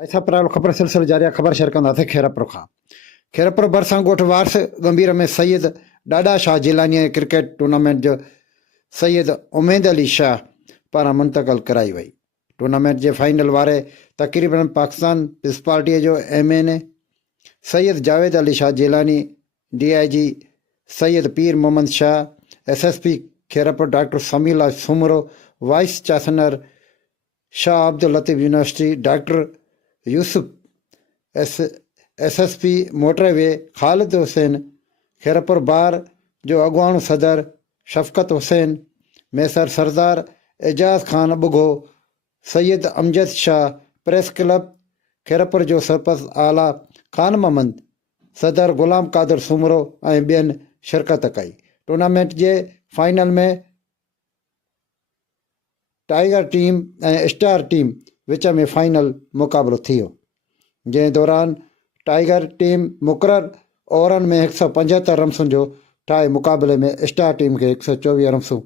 ऐसा प्राल ख़बर सिलसिले जारी आहे। ख़बर शेयर कंदासीं खैरपुर खां। खैरपुर भरिसां ॻोठ वारस गंभीर में सैयद ॾाॾा शाह जिलानी क्रिकेट टूर्नामेंट जो सैयद उमेद अली शाह पारां मुंतक़िल कराई वई। टूर्नामेंट जे फाइनल वारे तक़रीबन पाकिस्तान पीस पार्टीअ जो MNA सैयद जावेद अली शाह Jilani, DIG Syed Pir Mohammad Shah, SSP Khairpur doctor Samila Soomro, vice chancellor Shah Abdul Latif university doctor Yusuf, SSP motorway Khalid Hussain, खैरपुर बार जो अॻवाणो सदर शफ़क़त हुसैन, मैसर सरदार एजाज़ ख़ान बुघो, सैयद अमजद शाह, प्रेस क्लब खैरपुर जो सरपंच आला ख़ान मोहम्मद, सदर ग़ुलाम क़ादिर सुमरो ऐं ॿियनि शिरकत कई। टूर्नामेंट जे फाइनल में टाइगर टीम ऐं स्टार टीम विच में फाइनल मुक़ाबिलो थी वियो, जंहिं दौरान टाइगर टीम मुक़ररु ओवरनि में 175 रन्सुनि जो ठाहे मुक़ाबले में स्टार टीम खे 124 रन्सूं